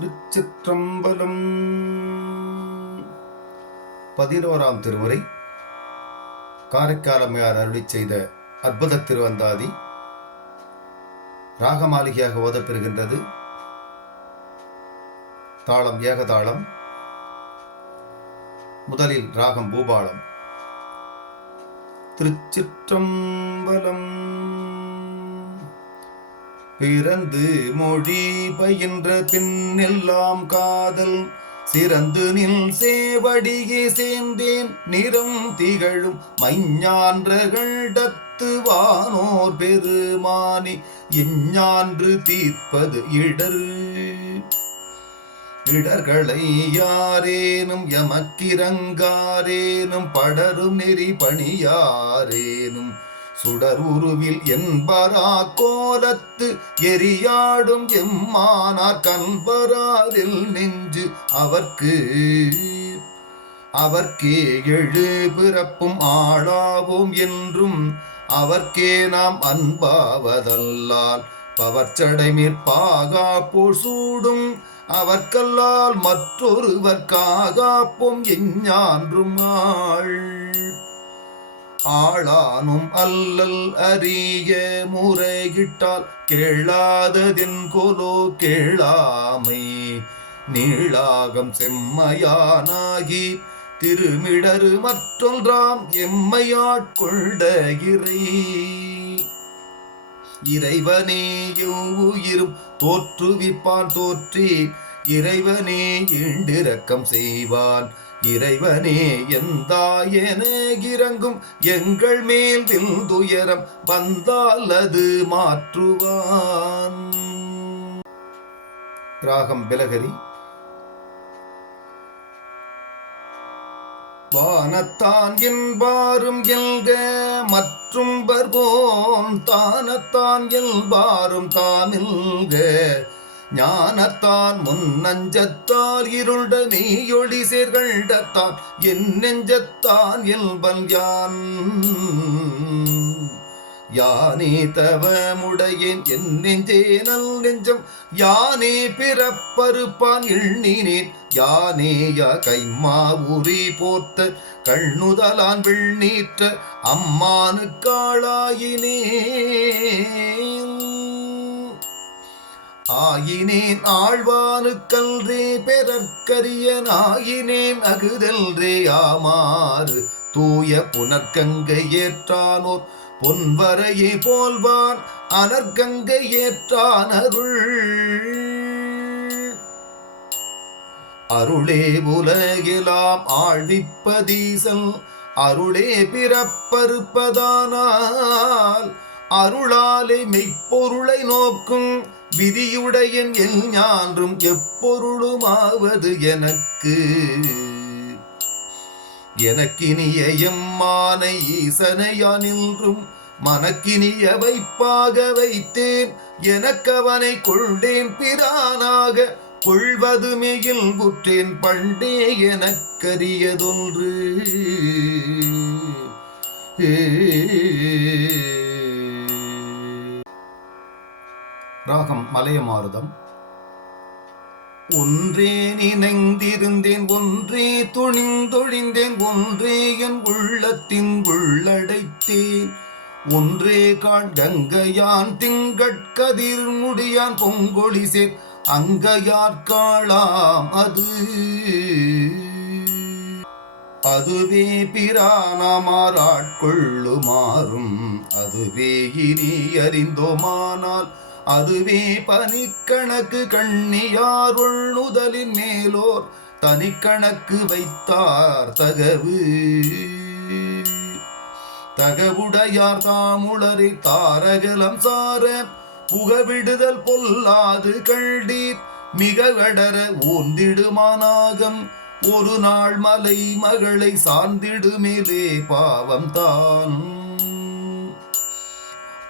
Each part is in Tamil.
திருச்சிற்றம்பலம். 11ஆம் திருமுறை. காரைக்காலம்மையார் அருளிச் செய்த அற்புத திருவந்தாதி ராகமாளிகையாக ஓதப்பெறுகின்றது. தாளம் ஏகதாளம். முதலில் ராகம் பூபாலம். திருச்சிற்றம்பலம். பிறந்து மொழி பயின்ற பின்னெல்லாம் காதல் சிறந்து நில் சேவடியே சேர்ந்தேன் நிறம் திகழும் மைஞான்றகண்டத்து வானோர் பெருமானி இஞ்ஞான்று தீர்ப்பது இடர்களை யாரேனும் எமக்கிறங்காரேனும் படரும் நெறி பணியாரேனும் சுடர் உருவில் என்பரா கோலத்து எரியாடும் எம்மானார் கண்பராதில் நெஞ்சு அவர்க்கே எழு பிறப்பும் ஆளாவோம் என்றும் அவர்க்கே நாம் அன்பாவதல்லால் பவர்ச்சடை மேற்பாகா போல் சூடும் அவர்கல்லால் மற்றொருவர்க்காகாப்போம் எஞ்ஞான்றும் ஆளானும் அல்லல் அறிய முறையிட்டால் கேளாததின் கொலோ கேளாமை நீளாகம் செம்மையானாகி திருமிடரு மற்றொன்றாம் எம்மையாட்கொண்ட இறைவனே எவ்வுயிரும் தோற்றுவிப்பான் தோற்றி இறைவனே ஈண்டிரக்கம் செய்வான் இறைவனே எந்தாயென இறங்கும் எங்கள் மேல் துயரம் வந்தால் அது மாற்றுவான். ராகம் பிலகரி. வானத்தான் என்பாரும் எல்க மற்றும் பர்போம் தானத்தான் என்பாரும் தாமில்க ஞானத்தான் முன்னஞ்சத்தால் இருண்ட மெய்யொளி சேர்கண்டத்தான் என் நெஞ்சத்தான் எல்பல் யானே தவமுடையேன் என் நெஞ்சே நல் நெஞ்சம் யானே பிறப்பறுப்பான் எண்ணினேன் யானேயா கைமா உரி போர்த்த கண்ணுதலான் வெண்ணீற்ற அம்மானுக்காளாயினே ஆயினேன் ஆழ்வானுக்கல்றே பெறற்கரியனாயினேன் அகுதல்றே ஆமாறு தூய புனர்கங்கை ஏற்றானோர் பொன்வரையே போல்வான் அனர்கங்கை ஏற்றான் அருளே உலகிலாம் ஆழ்விப்பதீசல் அருளே பிறப்பறுப்பதானால் அருளாலே மெய்ப்பொருளை நோக்கும் விதியுடையன் எல் ஞான்றும் எப்பொருளுமாவது எனக்கினிய எம்மானை ஈசனையானின்றும் மனக்கினிய வைப்பாக வைத்தேன் எனக்கவனை கொள்டேன் பிரானாக கொள்வது மிகில் புற்றேன் பண்டே எனக்கரியதொன்று ராகம் மலையமாருதம். ஒன்றே நினைந்திருந்தேன் ஒன்றே துணிந்தொழிந்தேன் ஒன்றே என் உள்ளத்தின் உள்ளடைத்தேன் ஒன்றே கங்கையான் திங்கட்கதிர் முடியான் பொங்கொழி சேர் அங்கையார்காளாம் அதுவே பிரானமாராட்கொள்ளுமாறும் அதுவே இனி அறிந்தோமானால் அதுவே பனிக்கணக்கு கண்ணியார் உள்நுதலின் மேலோர் தனிக்கணக்கு வைத்தார் தகவுடையார் தாமுளரை தாரகலம் சார புகவிடுதல் பொல்லாது கண்டீர் மிக கடர ஊந்திடுமானாகம் ஒரு நாள் மலை மகளை சார்ந்திடுமேலே பாவம்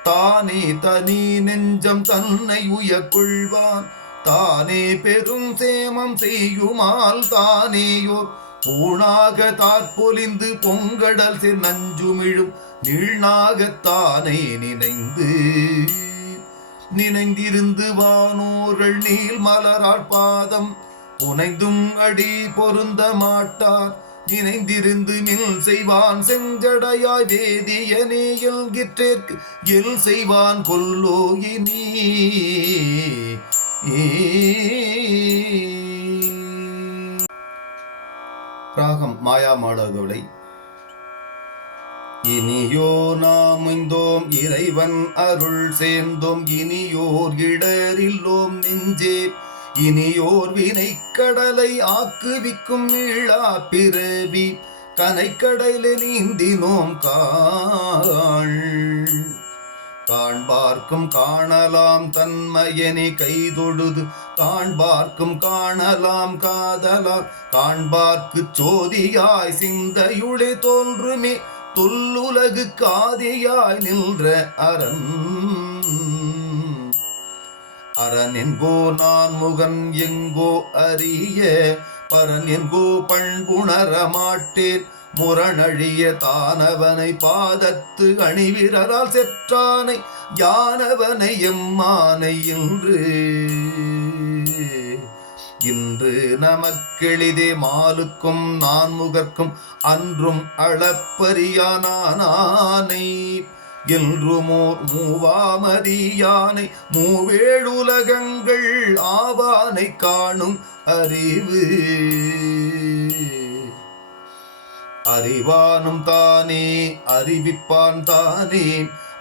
தானே தனி நெஞ்சம் தன்னை உயக்கொள்வான் தானே பெரும் சேமம் செய்யுமால் தானேயோர் பூணாக தாற்பொலிந்து பொங்கடல் சிறு நஞ்சுமிழும் நீழ்நாகத்தானே நினைந்து நினைந்திருந்து வானோர்கள் நீள் மலரால் பாதம் புனைந்தும் அடி பொருந்த மாட்டார் நினைந்திருந்து மில் செய்வான் செஞ்சடையாய் வேதியனே எல்கிற்றேற்கு எல் செய்வான் கொல்லோயினி. ராகம் மாயாமாளகவலை. இனியோ நாமுந்தோம் இறைவன் அருள் சேர்ந்தோம் இனியோர் இடரில்லோம் நெஞ்சே இனியோர் வினை கடலை ஆக்குவிக்கும் மீளா பிறவி கனைக்கடலை நீந்தினோம் காண்பார்க்கும் காணலாம் தன்மையனை கைதொழுது காண்பார்க்கும் காணலாம் காதலாம் காண்பார்க்கு சோதியாய் சிந்தையுளே தோன்றுமே தொல்லுலகு காதியாய் நின்ற அரண் என்கோ நான் முகன் எங்கோ அறிய பரன் என்கோ பண்புணர மாட்டேன் முரணழிய தானவனை பாதத்து அணிவிரரால் செற்றானை யானவனை எம்மானை இன்று நமக்கெளிதே மாலுக்கும் நான் முகர்க்கும் அன்றும் அளப்பரியானானை என்றுமோர் மூவாமதியானை மூவேழுலகங்கள் ஆவானை காணும் அறிவு அறிவானும் தானே அறிவிப்பான் தானே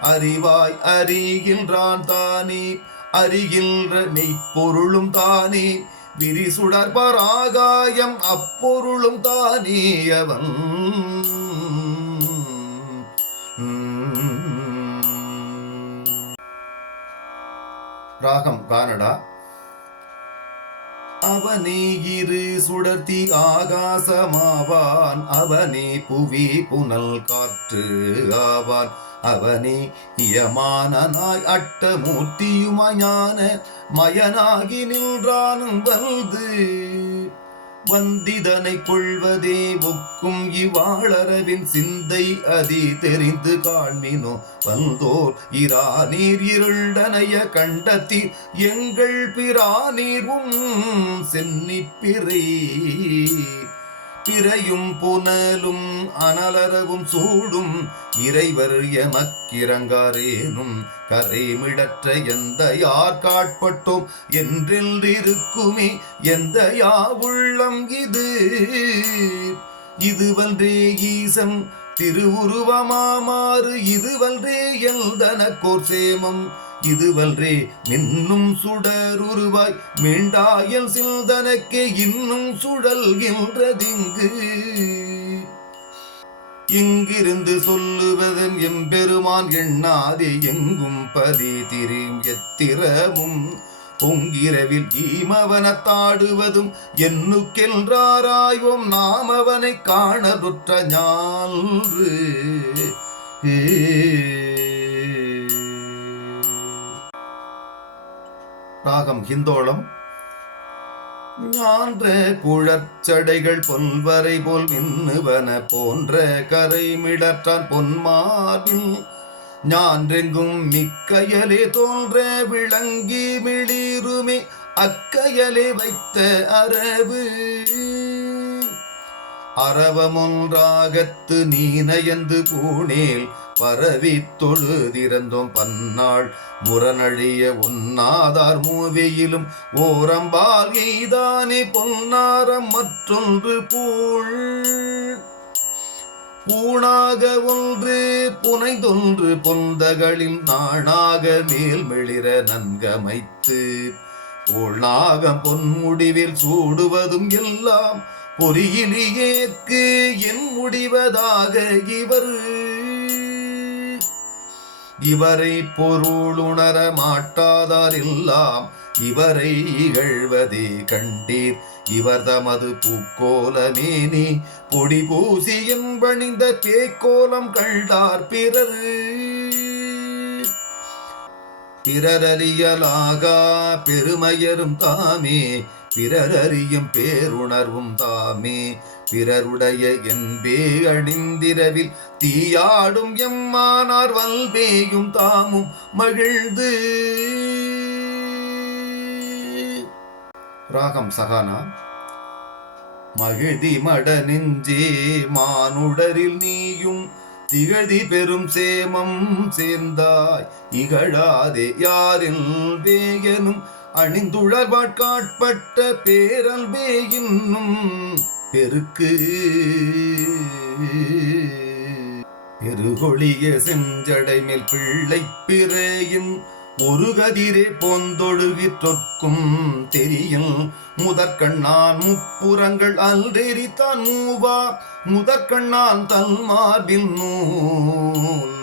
அறிவாய் அறிகின்றான் தானே அறிகின்ற மெய்ப்பொருளும் தானே விரிசுடர்பார் ஆகாயம் அப்பொருளும் தானே அவன். ராகம் கானடா. அவனே இரு சுடர்த்தி ஆகாசமாவான் அவனே புவி புனல் காற்று ஆவான் அவனே இயமானனாய் அட்டமூர்த்தியுமயான மயனாகி நின்றானும் வந்திதனை கொள்வதே ஒக்கும் இவ்வாளரவின் சிந்தை அதி தெரிந்து காண்மினோ வந்தோர் இரா நீர் இருண்டனைய கண்டத்தீர் எங்கள் பிரானீர்வும் சென்னிப்பிறை பிறையும் புனலும் அனலரவும் சூடும் இறைவர் எமக்கிறங்காரேனும் கரைமிடற்ற எந்த யார் காட்பட்டோம் என்றிருக்குமே எந்த யாவுள்ளம் இதுவன்றே ஈசன் திருவுருவமாறு இதுவன்றே எல்தனக்கோர் சேமம் இதுவல்றே மின்னும் சுடருருவாய் மீண்டாயல் சில்தனக்கே இன்னும் சுழல்கின்றதிங்கு இங்கிருந்து சொல்லுவதன் எம்பெருமான் எண்ணாதே எங்கும் பதி திரியும் எத்திரமும் பொங்கிரவில் ஈமவனத்தாடுவதும் என்னுக்கென்றாராய்வோம் நாம் அவனை காணலுற்ற ஞான்று. ராகம் ஹிந்தோளம். ஞான்ற குழற்சடைகள் பொன்வரை போல் மின்னுவன போன்ற கரைமிடற்றான் பொன்மார்பில் ஞான்றெங்கும் மிக்கையலே தோன்ற விளங்கி மிளிருமே அக்கையலே வைத்த அரவு அரவமொன்றாகத்து நீனயந்து பூணேல் பரவி தொழுதிறந்தோம் பன்னாள் முரணழிய உன்னாதார் மூவையிலும் ஓரம்பால் எய்தானே பொன்னாரம் மற்றொன்று பூணாக ஒன்று புனைந்தொன்று பொந்தகளில் நாணாக மேல்மெளிர நன்கமைத்து போழ்நாகம் பொன்முடிவில் சூடுவதும் எல்லாம் பொறியிலேக்கு என் முடிவதாக இவரை பொருளுணர மாட்டாதார் எல்லாம் இவரை இகழ்வதே கண்டீர் இவர் தமது பூக்கோலமேனி பொடி பூசியின் பணிந்த பேக்கோலம் கண்டார் பிறரறியலாகா பெருமையரும் தாமே பிறரறியும் பேருணர்வும் தாமே பிறருடைய என்பே அணிந்திரவில் தீயாடும் எம்மானார் வல்பேயும் தாமும் மகிழ்ந்து ராகம் சகானா. மகிழ்தி மட நெஞ்சே மானுடரில் நீயும் திகழ்தி பெரும் சேமம் சேர்ந்தாய் இகழாதே யாரில் வேயனும் அணிந்துழற்பாட்காட்பட்ட பேரல்வே இன்னும் பெருக்கு பெருகொழிய செஞ்சடை மேல் பிள்ளை பிறையும் ஒரு கதிரே போந்தொழுகிற்றொற்கும் தெரியும் முதற்கண்ணான் முப்புறங்கள் அல்றெறித்தான் மூவா முதற்கண்ணான் தன் மார்பில் நூல்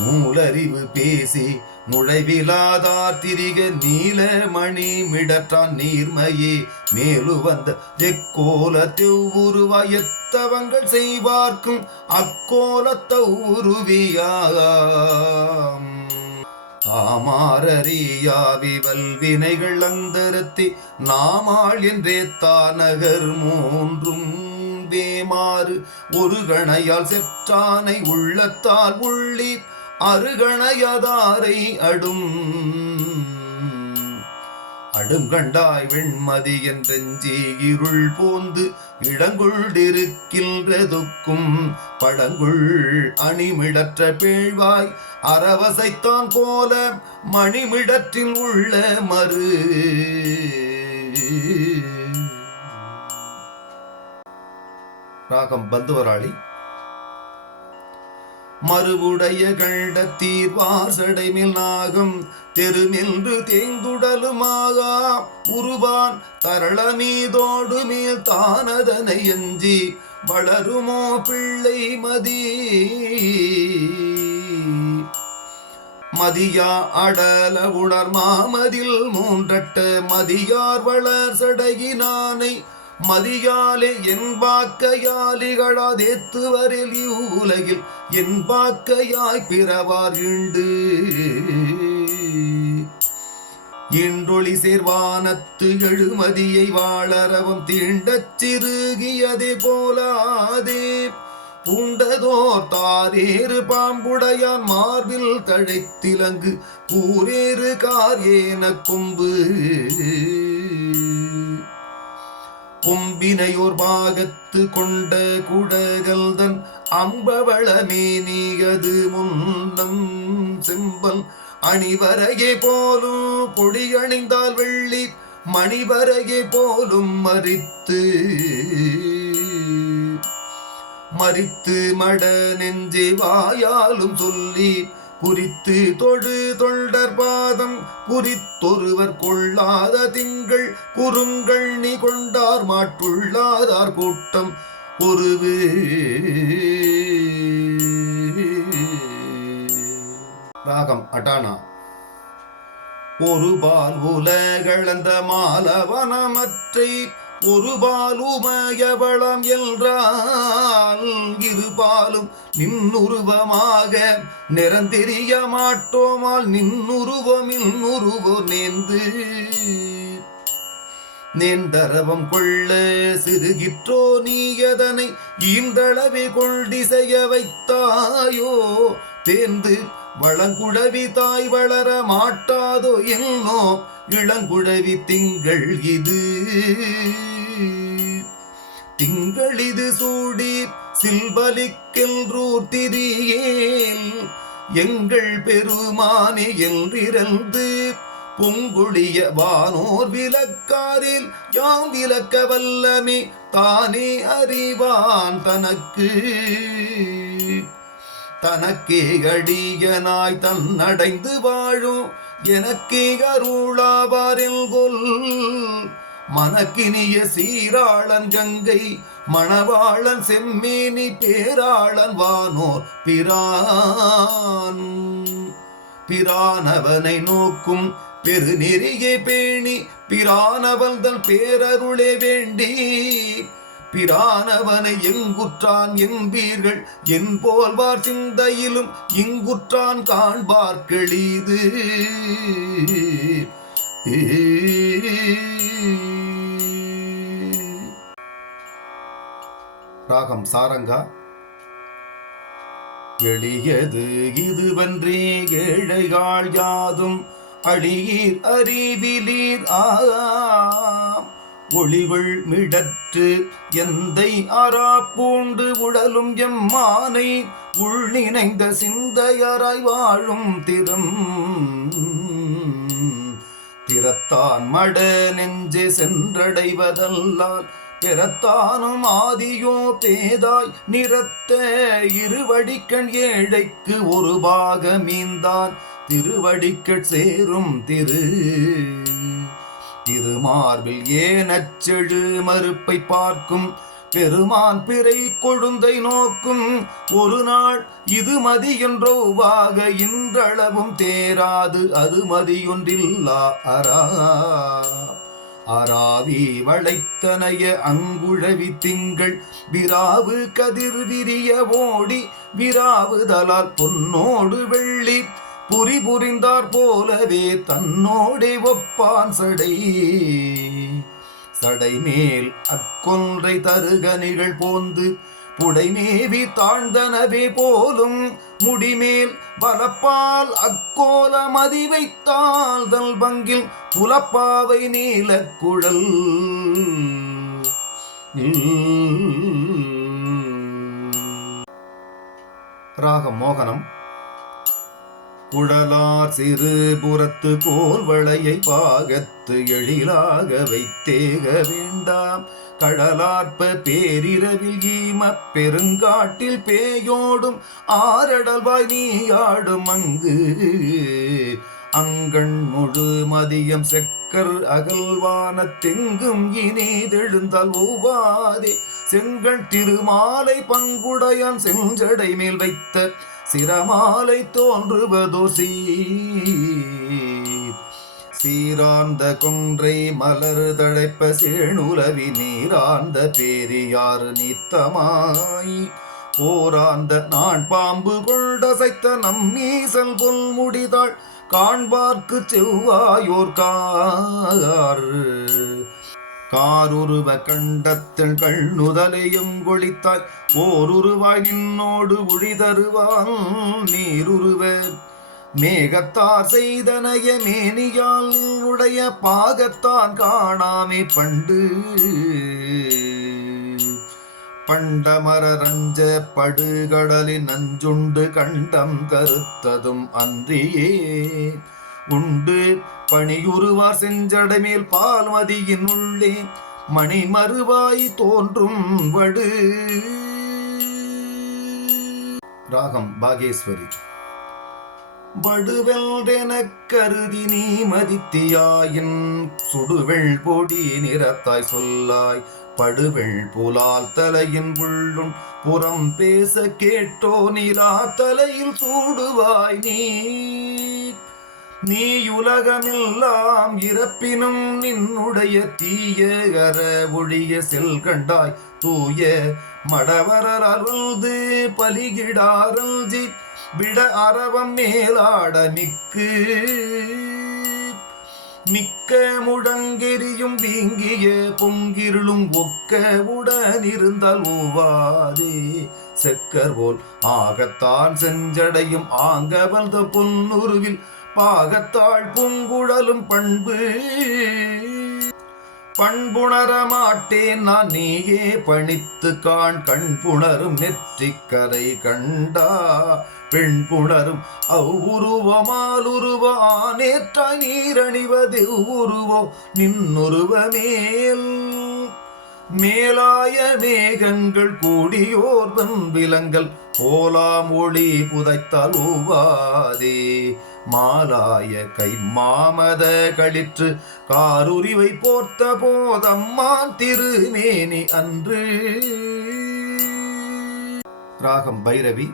மூலறிவு பேசி நுழைவிலாதார் திரிக நீலமணி மிடற்றான் நீர்மையே மேலு வந்த எக்கோலத்தெவ்வுருவாயத்தவங்கள் செய்வார்க்கும் அக்கோலத்தவுருவியாம் ஆமாரறியாவிவல் வினைகள் அந்தரத்தி நாமாள் என்றே தானகர் மூன்றும் வேமாறு ஒரு கணையால் செற்றானை உள்ளத்தால் உள்ளி அருகணையதாரை அடும் கண்டாய் வெண்மதி என்றெஞ்சி இருள் போந்து இடங்குள்டிருக்கின்றதுக்கும் படங்குள் அணிமிடற்ற பேழ்வாய் அரவசைத்தான் போல மணிமிடற்றில் உள்ள மறு ராகம் பந்துவராளி. மறுவுடைய கண்டத்தீர் வாசடைமில் நாகம் தெருமென்று தேங்குடலுமாகா உருவான் தரளமீதோடு மேல் தானதனை எஞ்சி வளருமோ பிள்ளை மதியா அடல உணர் மாமதில் மூன்றட்ட மதியார் வளர் சடையினானை மதியாலே என்பாக்கையாலிகளாதேத்துவரில் இவ்வுலகில் என்பாக்கையாய் பிறவார் இன்றொளி சேர்வானத்து எழுமதியை வாழறவம் தீண்டச் சிறுகியதே போலாதே பூண்டதோர் தாரேறு பாம்புடையான் மார்பில் தழைத்திலங்கு கூரேறு கார்யேன கொம்பு கொம்பினையோர் பாகத்து கொண்ட குடகல்தன் அம்பவளமே நீகது முன்னம் செம்பல் அணிவரையே போலும் பொடியணிந்தால் வெள்ளி மணிவரையே போலும் மறித்து மட நெஞ்சே வாயாலும் சொல்லி குறித்து தொழு தொண்டர் பாதம் குறித்தொருவர் கொள்ளாத திங்கள் குறுங்கள் நீ கொண்டார் மாட்டுள்ளாதார் கூட்டம் ஒருவே. ராகம் அட்டானா. ஒருபால் உலகளந்த மாலவனமற்றை ஒருபால் உமயவளம் என்றால் இருபாலும் நின்னுருவமாக நிறந்தெரிய மாட்டோமால் நின்னுருவம் இன்னுருவோ நேர்ந்தரவம் கொள்ள சிறுகிற்றோ நீயதனை ஈந்தளவே கொள்டிசைய வைத்தாயோ தேர்ந்து வளங்குழவி தாய் வளர மாட்டாதோ என்னோ இளங்குழவி திங்கள் இது சூடி சில்பலிக்கென்றூர் திரியேல் எங்கள் பெருமானே என்றிருந்து பொங்குழிய வானோர் விலக்காரில் யாம் விலக்க வல்லமே தானே அறிவான் தனக்கே அடியனாய் தன்னடைந்து வாழும் எனக்கே அருளாவாரில் கொல் மனக்கினிய சீராளன் கங்கை மணவாளன் செம்மேனி பேராளன் வானோர் பிரானவனை நோக்கும் பெருநெறியே பேணி பிரானவந்தன் பேரருளே வேண்டி பிரானவனை எங்குற்றான் என்பீர்கள் என் போல்வார் சிந்தையிலும் இங்குற்றான் காண்பார்க்களீது. ராகம் சாரங்கா. எளியது இதுவன்றே ஏழைகாள் யாதும் அழியீர் அறிவிலீர் ஒளிகள் மிடற்று எந்தை அரா பூண்டு உடலும் எம்மானை உள் நினைந்த சிந்தையராய் வாழும் திறத்தான் மட நெஞ்சே சென்றடைவதல்லால் பிறத்தானும் ஆதியோ பேதாய் நிறத்த இருவடிக்கண் ஏழைக்கு ஒரு பாகமீந்தான் திருவடிக்கட் சேரும் திருமார்பில் ஏனச்செழு மறுப்பை பார்க்கும் பெருமான் பிறை கொழுந்தை நோக்கும் ஒரு நாள் இது மதி என்றோவாக இன்றளவும் தேராது அது மதியொன்றில்லா அராவி வளைத்தனைய அங்குழவி திங்கள் விராவு கதிர் விரிய ஓடி விராவுதலால் பொன்னோடு வெள்ளி புரிந்தார் போலவே தன்னோடே ஒப்பான் சடை மேல் அக்கொன்றை தருகனிகள் போந்து புடைமேவி தாழ்ந்தனவே போலும் முடிமேல் வலப்பால் அக்கோல மதி வைத்தால் தல் பங்கில் புலப்பாவை நீல குழல் ராகம் மோகனம். குழலார் சிறு புறத்து கோல் வளையை பாகத்து எழிலாக வைத்தேக வேண்டாம் கடலார்ப்ப பேரிரவில் ஈம பெருங்காட்டில் பேயோடும் ஆரடல்வாய் நீயாடும் அங்கு அங்கண் முழு மதியம் செக்கர் அகல்வான தெங்கும் இனிதெழுந்தால் ஓவாதே செங்கண் திருமாலை பங்குடையான் செஞ்சடை மேல் வைத்த சிரமாலை தோன்றுவதோ சீரார்ந்த கொன்றை மலர் தழைப்ப சேணுலவி நீரார்ந்த பேரியாறு நீத்தமாய் போரார்ந்த நான் பாம்பு கொண்டசைத்த நம்மீசல் பொல் முடிதாள் காண்பார்க்கு செவ்வாயோர் காருருவ கண்டத்தன் கண்ணுதலையும் கொளித்தாய் ஓருருவாய் நின்னோடு உழிதருவான் நீருருவ மேகத்தார் செய்தனைய மேனியால் உடைய பாகத்தான் காணாமே பண்டமர ரஞ்ச படுகடலின் நஞ்சுண்டு கண்டம் கருத்ததும் அன்றியே உண்டு பணியுருவார் செஞ்சடமேல் பால்மதியின் உள்ளே மணி மறுவாய் தோன்றும் வடு. ராகம் பாகேஸ்வரி. வடுவென்றெனக் கருதி நீ மதித்தியாயின் சுடுவெள் பொடி நிறத்தாய் சொல்லாய் படுவெள் புலால் தலையின் உள்ளும் புறம் பேச கேட்டோ நிலா தலையில் சூடுவாய் நீயுலகமெல்லாம் இறப்பினும் நின்னுடைய தீய அற ஒழிய செல் கண்டாய் தூய மடவரர் அருள்து பலிகிடாரல்ஜி விட அறவம் மேலாட மிக்க முழங்கெரியும் வீங்கிய பொங்கிருளும் ஒக்க உடனிருந்தால் ஓவாதே செக்கர் போல் ஆகத்தான் செஞ்சடையும் ஆங்கவல்த பொன்னுருவில் பாகத்தாள் பூங்குழலும் பண்புணர மாட்டேன் நான் நீயே பணித்து காண் கண்புணரும் நெற்றிக்கரை கண்டா பெண் புணரும் அவ்வுருவமாலுருவ ஆனேற்றாய் நீரணிவது உருவோ நின்னுருவ மேலாய மேகங்கள் கூடியோர் விலங்கல் போலாம் ஒளி புதைத்தால் ஓவாதே மாலாய கை மாமத களிற்று காருரிவை போர்த்த போதம்மான் திருமேனி அன்று. ராகம் பைரவி.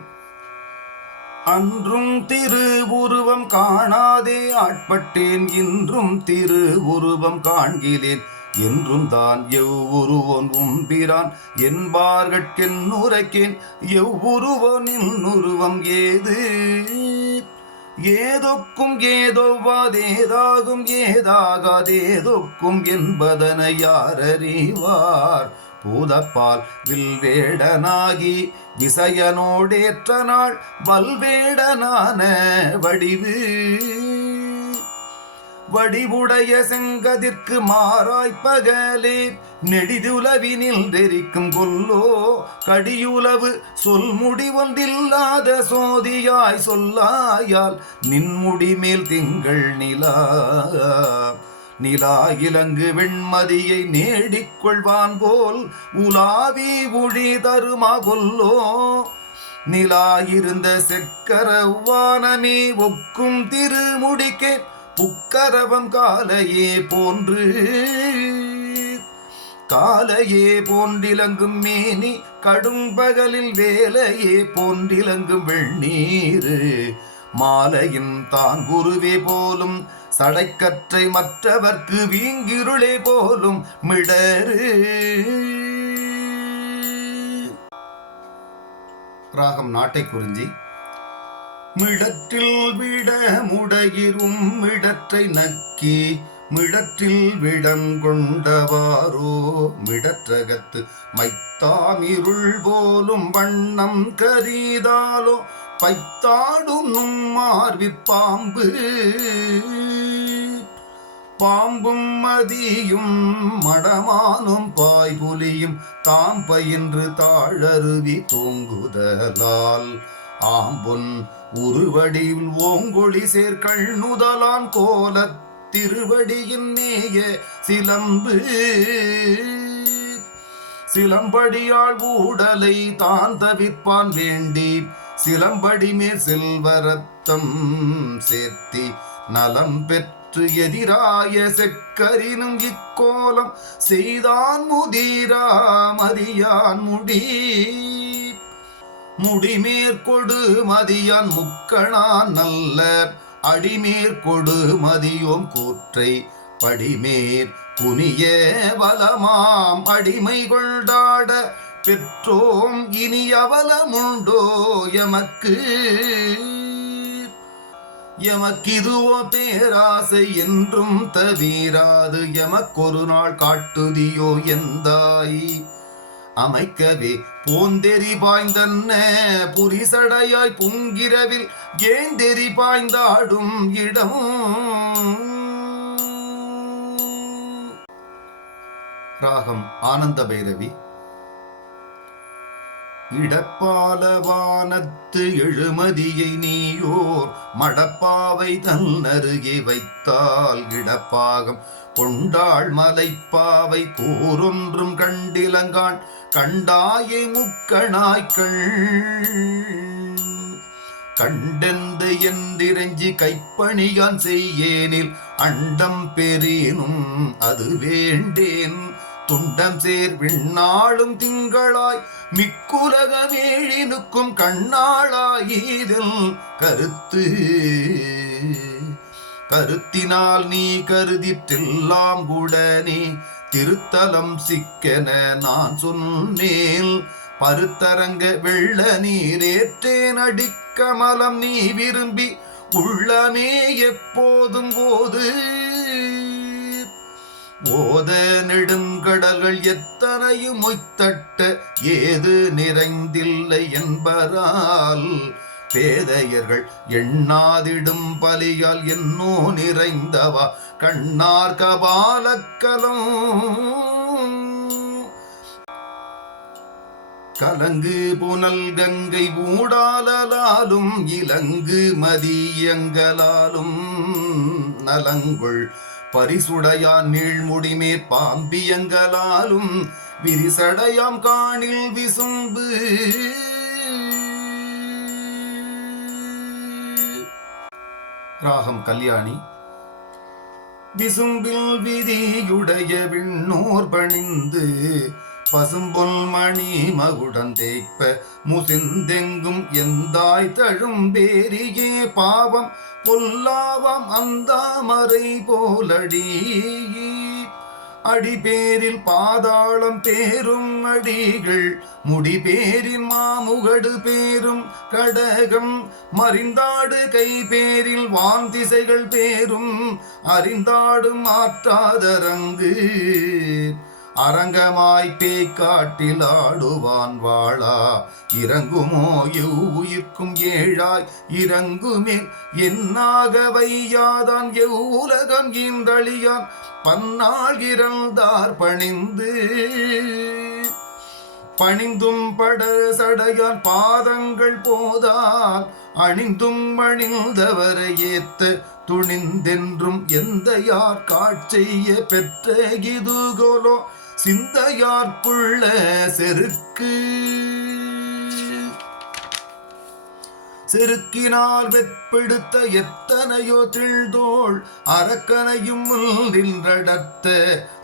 அன்றும் திரு உருவம் காணாதே ஆட்பட்டேன் இன்றும் திரு உருவம் காண்கிலேன் என்றும் தான் எவ்வுருவோன் உம்பிரான் என்பார்கட்கென் உரைக்கேன் எவ்வுருவோ நின்னுருவம் ஏதொக்கும் ஏதோவாதேதாகும் ஏதாகாதேதொக்கும் என்பதனை யாரறிவார் பூதப்பால் வில்வேடனாகி விசயனோடேற்ற நாள் வல்வேடனான வடிவு வடிவுடைய செங்கதிர்க்கு மாறாய்ப்பகலே நெடிதுலவினில் தெரிக்கும் கொல்லோ கடியுளவு சொல் முடிவொன்றில்லாத சோதியாய் சொல்லாயால் நின்முடி மேல் திங்கள் நிலா இலங்கு வெண்மதியை நேடிக்கொள்வான் போல் உலாவி உழி தருமா கொல்லோ நிலாயிருந்த செக்கரவானமே ஒக்கும் திருமுடிக்கே புக்கரவம் காலையே போன்றிலங்கும் மேனி கடும்பகலில் வேலையே போன்றிலங்கும் வெண்ணீரு மாலையின் தான் குருவே போலும் சடைக்கற்றை மற்றவர்க்கு வீங்கிருளே போலும் மிடரு. ராகம் நாட்டை குறிஞ்சி. மிடற்றில் விட முடையிரும் மிடற்றை நக்கி மிடற்றில் விடங்கொண்டவாரோ மிடற்றகத்து மைத்தாமிருள் போலும் வண்ணம் கரிதாலோ பைத்தாடும் நும்மார்விப்பாம்பு பாம்பும் மதியும் மடமானும் பாய்புலியும் தாம் பயின்று தாழருவி தூங்குதலால் ஆம்பொன் உருவடியில் ஓங்கொழி சேர்க்கள் நுதலான் கோலத் திருவடியின் நேய சிலம்படியாள் ஊடலை தான் தவிர்ப்பான் வேண்டி சிலம்படி மேல் செல்வரத்தம் சேர்த்தி நலம் பெற்று எதிராய செக்கரினும் இக்கோலம் செய்தான் முதிரா மதியான் முடிமேற்கொடு மதியான் முக்கணான் நல்ல அடிமேற்கொடு மதியோம் கூற்றை படிமேற் குனிய வலமாம் அடிமை கொண்டாட பெற்றோம் இனி அவலமுண்டோ எமக்கிதுவோ பேராசை என்றும் தவிராது எமக்கொரு நாள் காட்டுதியோ எந்தாய் அமைக்கவே போந்தெறி பாய்ந்தன்ன புரிசடையாய் புங்கிரவில் ஏந்தெறி பாய்ந்தாடும் இடம். ராகம் ஆனந்த பைரவி. இடப்பாலவானத்து எழுமதியை நீயோர் மடப்பாவை தன்னருகே வைத்தால் இடப்பாகம் கொண்டாள் மலைப்பாவை கூறொன்றும் கண்டிலங்கான் கண்டாயே முக்கணாய்கள் கண்டெந்து என்றிரஞ்சி கைப்பணியான் செய்யேனில் அண்டம் பெறேனும் அது வேண்டேன் துண்டம் சேர் விண்ணாளும் திங்களாய் மிக்குலகமேழினுக்கும் கண்ணாளாயிதில் கருத்தினால் நீ கருதிற்றெல்லாம் உடனே திருத்தலம் சிக்கென நான் சொன்னேன் பருத்தரங்க வெள்ள நீரேற்றேன் அடிக்கமலம் நீ விரும்பி உள்ளமே எப்போதும் ஓத நெடுங்கடல்கள் எத்தனையும் மொய்த்தட்ட ஏது நிறைந்தில்லை என்பரால் பேதையர்கள் எண்ணாதிடும் பலியால் என்னோ நிறைந்தவா கண்ணார் கபாலக்கலம் கலங்கு புனல் கங்கை ஊடாலாலும் இலங்கு மதியங்களாலும் நலங்குள் பரிசுடையான் நீழ்முடிமே பாம்பியங்களாலும் விரிசடையாம் காணில் விசும்பு. ராகம் கல்யாணி. விசும்பில் விதியுடைய விண்ணோர் பணிந்து பசும்பொல் மணி மகுடன் தேய்ப்ப முசிந்தெங்கும் எந்தாய் தழும்பேரியே பாவம் பொல்லாவம் அந்தாமரை போலடி அடிபேரில் பாதாளம் பேரும் அடிகள் முடிபேரின் மாமுகடு பேரும் கடகம் மறிந்தாடு கை பேரில் வான் திசைகள் பேரும் அறிந்தாடும் ஆற்றாதரங்கு அரங்கமாய் பேய்காட்டில் ஆடுவான் வாழா இறங்குமோ எவ்வுயிர்க்கும் ஏழாய் இறங்குமேல் என்னாக வையாதான் எவ்வுலகம் ஈந்தழியான் பன்னாள் இறந்தார் பணிந்தும் படர் சடையான் பாதங்கள் போதால் அணிந்தும் அணிந்தவரை ஏத்த துணிந்தென்றும் எந்த யார் காட்செய்ய பெற்ற இதுகோலோ சிந்தையார்க்குள்ள செருக்கினால் வெற்பெடுத்த எத்தனையோ திழ்தோள் அரக்கனையும் நின்றடர்த்த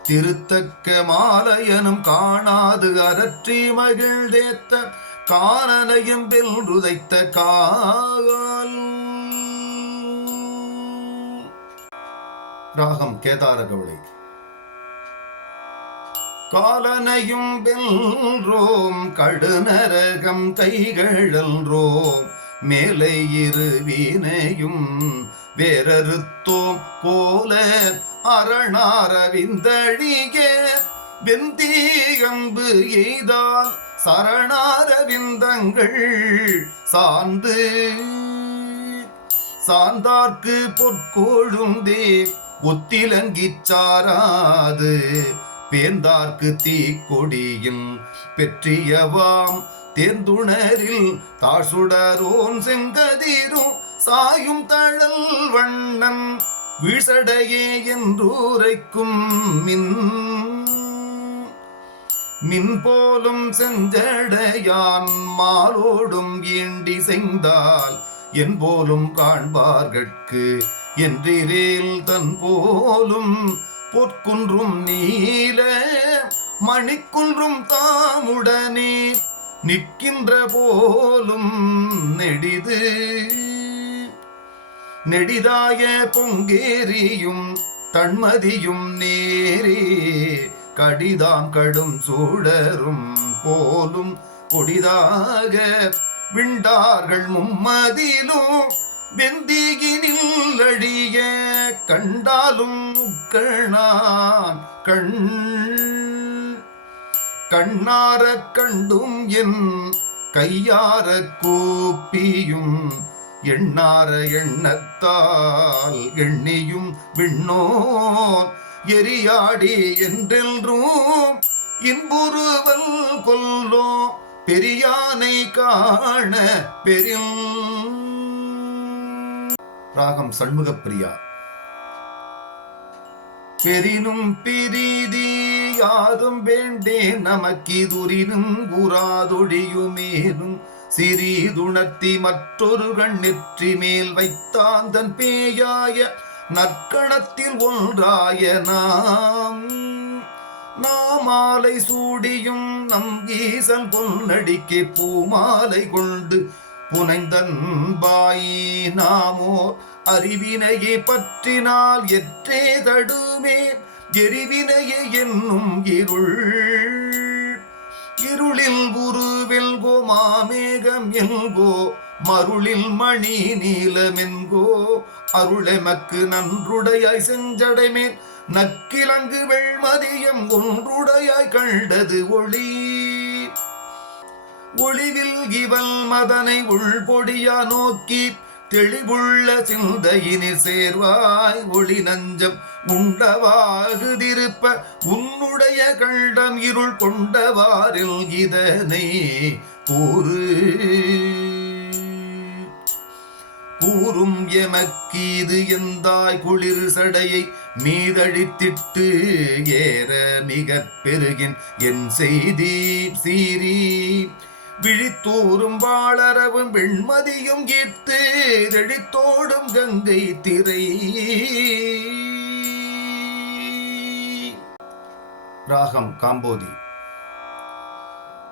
திருத்தக்க மாலையனும் காணாது அரற்றி மகிழ்ந்தேத்த காணனையும் வெல்றுதைத்த கால். ராகம் கேதாரகவுளை. காலனையும் வெல்றோம் கடுநரகம் கைகழல்றோம் மேலை இரு வீனையும் வேறறுத்தோம் போல அரணாரவிந்தழிய வெந்தீகம்பு எய்தால் சரணாரவிந்தங்கள் சார்ந்தார்க்கு பொற்கோழுந்தே ஒத்திலங்கிச் சாராது பேர்ந்தார்க்கு தீக்கொடியின் பெற்றியவாம் தேர்ந்துணரில் தாசுடரோன் செங்கதிரும் சாயும் தழல் வண்ணன் வீழ்சடையே என்றுரைக்கும் மின் போலும் செஞ்சடையான் மாலோடும் ஈண்டி செய்தால் என் போலும் காண்பார்கட்கு என்றிரேல் தன் போலும் பொற்குன்றும் நீல மணிக்குன்றும் தாமுடனே நிற்கின்ற போலும் நெடிதாய பொங்கேரியும் தன்மதியும் நேரே கடிதாம் கடும் சூடரும் போலும் கொடிதாக விண்டார்கள் மும்மதிலும் வெந்திகினில் அழிய கண்டாலும் கண்ணார கண்டும் என் கையார கூப்பியும் எண்ணார எண்ணத்தால் எண்ணியும் விண்ணோர் எரியாடி என்றென்றும் இன்புறுவல் கொல்லோ பெரியானை காண பெரில். ராகம் சண்முகப்பிரியா. பெரினும் பிரீதி யாதும் வேண்டே நமக்கிதுரினும் கூறாதொழியுமேனும் சிறிதுணர்த்தி மற்றொரு கண்ணெற்றி மேல் வைத்தாந்தன் பேயாய நற்கணத்தில் ஒன்றாய நாமாலை சூடியும் நம் ஈசன் பொன்னடிக்கே பூமாலை கொண்டு புனைந்தன் பாயி நாமோர் அறிவினையே பற்றினால் எற்றே தடுமே எரிவினையே என்னும் இருளில் குருவெல்கோ மாமேகம் எல்கோ மருளில் மணி நீலமென்கோ அருளெமக்கு நன்றுடையாய் செஞ்சடைமேல் நக்கிலங்கு வெள்மதியம் ஒன்றுடையாய் கண்டது ஒளிவில் இவள் மதனை உள்பொடியா நோக்கி தெளிவுள்ள சிந்தையினில் சேர்வாய் ஒளி நஞ்சம் உண்டவாகுதிருப்ப உன்னுடைய கண்டம் இருள் கொண்டவாரில் இதனை கூறும் எமக்கீது எந்தாய் குளிர் சடையை மீதழித்திட்டு ஏற மிகப் பெருகின் என் செய்தி சீரி விழித்தூரும் வாளரவும் வெண்மதியும் ஈர்த்து தெழித்தோடும் கங்கை திரை. ராகம் காம்போதி.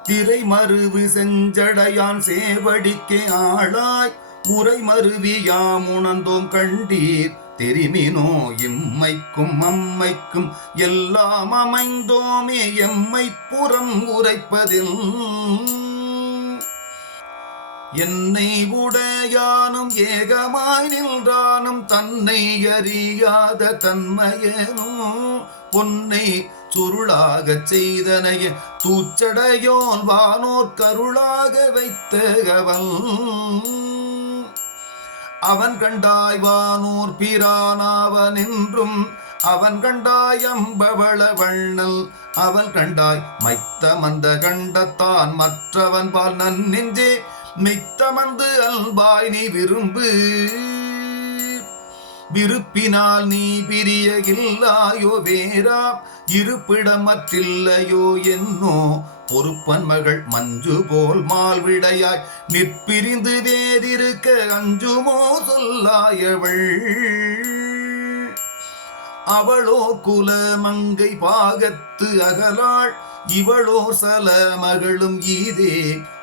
திரை மருவு செஞ்சடையான் சேவடிக்கே ஆளாய் உரை மருவி யாமுணர்ந்தோம் கண்டீர் தெரிமினோ இம்மைக்கும் அம்மைக்கும் எல்லாம் அமைந்தோமே எம்மை புறம் உரைப்பதில் என்னை உடையானும் ஏகமாய் நின்றானும் தன்னை அறியாத தன்மையனும் பொன்னை சுருளாகச் செய்தனைய தூச்சடையோன் வானோர் கருளாக வைத்தகவன் அவன் கண்டாய் வானோர் பிரானாவன் என்றும் அவன் கண்டாய் அம்பவள வண்ணல் அவன் கண்டாய் மைத்தமந்த கண்டத்தான் மற்றவன் பால் நன்னெஞ்சே மெய்த்தமந்து அல்பாய் நீ விரும்பு விருப்பினால் நீ பிரிய இல்லாயோ வேறா இருப்பிடமற்றில்லையோ என்னோ பொறுப்பன் மகள் மஞ்சு போல் மால்விடையாய் நிற்பிரிந்து வேறிருக்க அஞ்சுமோ சொல்லாயவள் அவளோ குலமங்கை பாகத்து அகலாள் இவளோ சல மகளும் ஈதே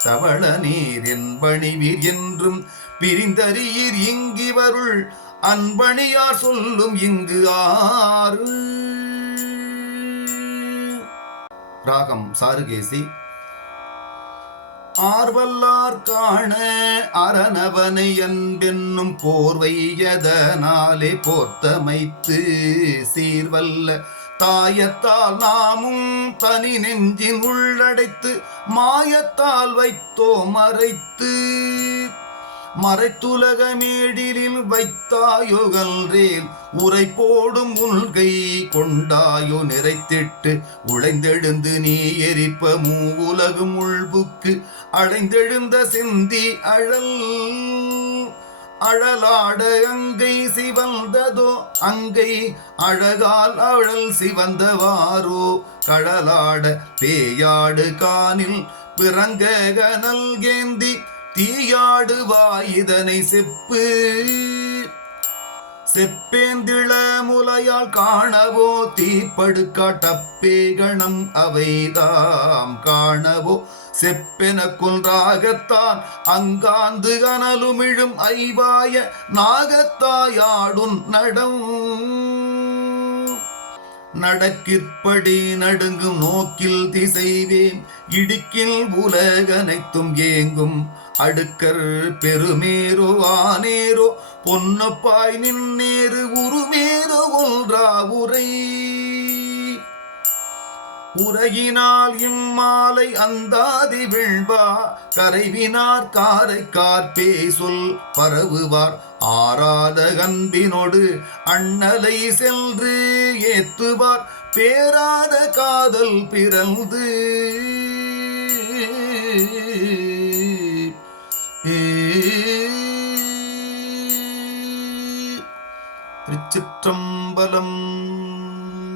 தவள நீர் என்பணிவீர் என்றும் பிரிந்தறியீர் இங்கிவருள் அன்பணியார் சொல்லும் இங்கு ஆறு. ராகம் சாருகேசி. ஆர்வல்லார் காண அரணவனை அன்பென்னும் போர்வையதனாலே போர்த்தமைத்து சீர்வல்ல தாயத்தால் நாமும் தனி நெஞ்சின் உள்ளடைத்து மாயத்தால் வைத்தோ மறைத்து மறைத்துலக மேடிலில் வைத்தாயோகல்ரேல் உரை போடும் உள்கை கொண்டாயோ நிறைத்திட்டு உழைந்தெழுந்து நீ எரிப்ப மூவுலகும் உள்புக்கு அடைந்தெழுந்த சிந்தி அழல் அழலாட அங்கை சிவந்ததோ அங்கை அழகால் அழல் சிவந்தவாரோ கடலாட பேயாடு கானில் பிறங்க கனல் கேந்தி தீயாடுவாய் இதனை செப்பு செப்பேந்திள முலையால் காணவோ தீப்படுக்காட்டப்பே கணம் அவைதாம் காணவோ செப்பென குன்றாகத்தான் அங்காந்து கனலுமிழும் ஐவாய நாகத்தாயாடும் நடம் நடக்கிற்படி நடுங்கும் நோக்கில் திசைவேன் இடுக்கில் உலகனைத்தும் ஏங்கும் அடுக்கர் பெருமேரோ ஆனேரோ பொன்னப்பாய் நின்னேறு உருமேரோ ஒன்றா உரை உரையினால் இம்மாலை அந்தாதி விழ்வா கரைவினார் காரைக்கார் பேசொல் பரவுவார் ஆராத அன்பினோடு அண்ணலை சென்று ஏத்துவார் பேராத காதல் பிறந்து திருச்சிற்றம்பலம்.